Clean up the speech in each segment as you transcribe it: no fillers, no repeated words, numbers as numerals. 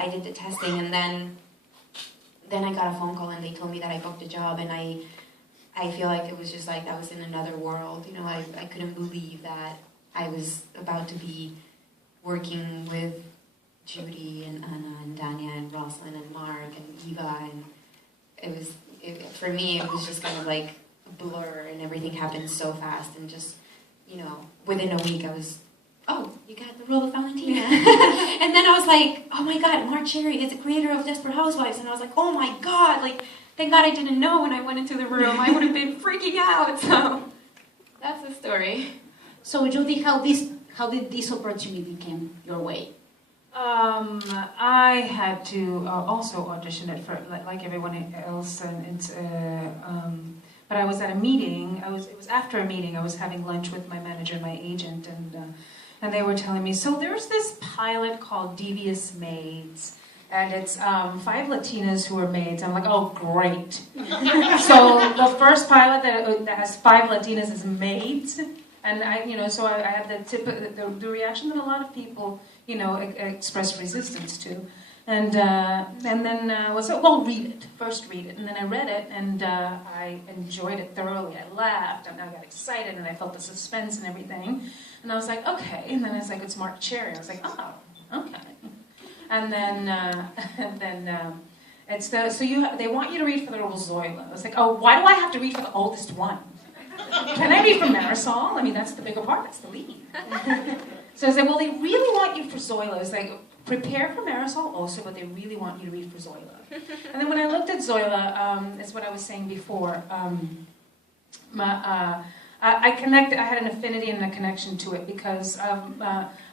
I did the testing, and then I got a phone call and they told me that I booked a job, and I feel like it was just like I was in another world. You know, I couldn't believe that I was about to be working with Judy and Anna and Danya and Rosalind and Mark and Eva, and for me it was just kind of like a blur, and everything happened so fast, and just, you know, within a week I was, oh, you got the role of Valentina. And then I was like, oh my God, Mark Cherry is the creator of Desperate Housewives, and I was like, oh my God, like, thank God I didn't know when I went into the room. I would have been freaking out. So that's the story. So Judy, how did this opportunity came your way? I had to also audition it for like everyone else, but I was at a meeting. It was after a meeting. I was having lunch with my manager and my agent, and they were telling me, so there's this pilot called Devious Maids, and it's 5 Latinas who are maids. I'm like, oh, great. So the first pilot that has 5 Latinas is maids, and so I had the reaction that a lot of people, expressed resistance to, and then was well, read it first, and then I read it, and I enjoyed it thoroughly. I laughed, and I got excited, and I felt the suspense and everything, and I was like, okay. And then I was like, it's Mark Cherry. I was like, oh, okay. And then they want you to read for the role Zoila. I was like, oh, why do I have to read for the oldest one? Can I read for Marisol? I mean, that's the bigger part. That's the lead. So I was like, well, they really want you for Zoila. It's like, prepare for Marisol also, but they really want you to read for Zoila. And then when I looked at Zoila, it's what I was saying before. I had an affinity and a connection to it because of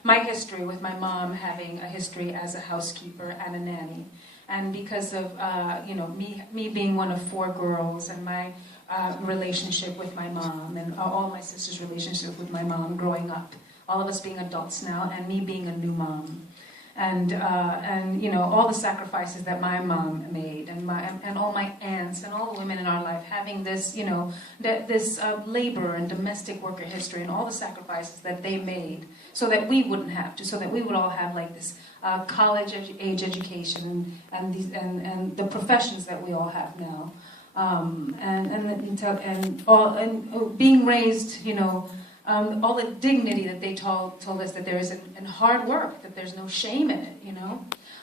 my history with my mom having a history as a housekeeper and a nanny, and because of me being one of 4 girls, and my relationship with my mom, and all my sisters' relationship with my mom growing up, all of us being adults now, and me being a new mom, and all the sacrifices that my mom made, and all my aunts and all the women in our life having this this labor and domestic worker history, and all the sacrifices that they made so that we wouldn't have to, so that we would all have like this college age education and the professions that we all have now, and being raised, all the dignity that they told us that there is in hard work, that there's no shame in it,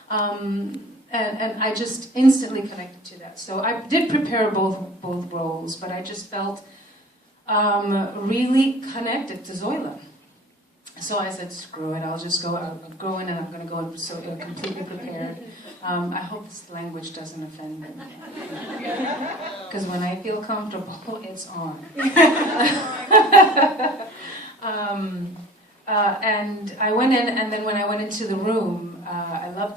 and I just instantly connected to that. So I did prepare both roles, but I just felt really connected to Zoila. So I said, screw it, I'll just go in, and I'm going to go in so completely prepared. I hope this language doesn't offend them. Because when I feel comfortable, it's on. And I went in, and then when I went into the room, I loved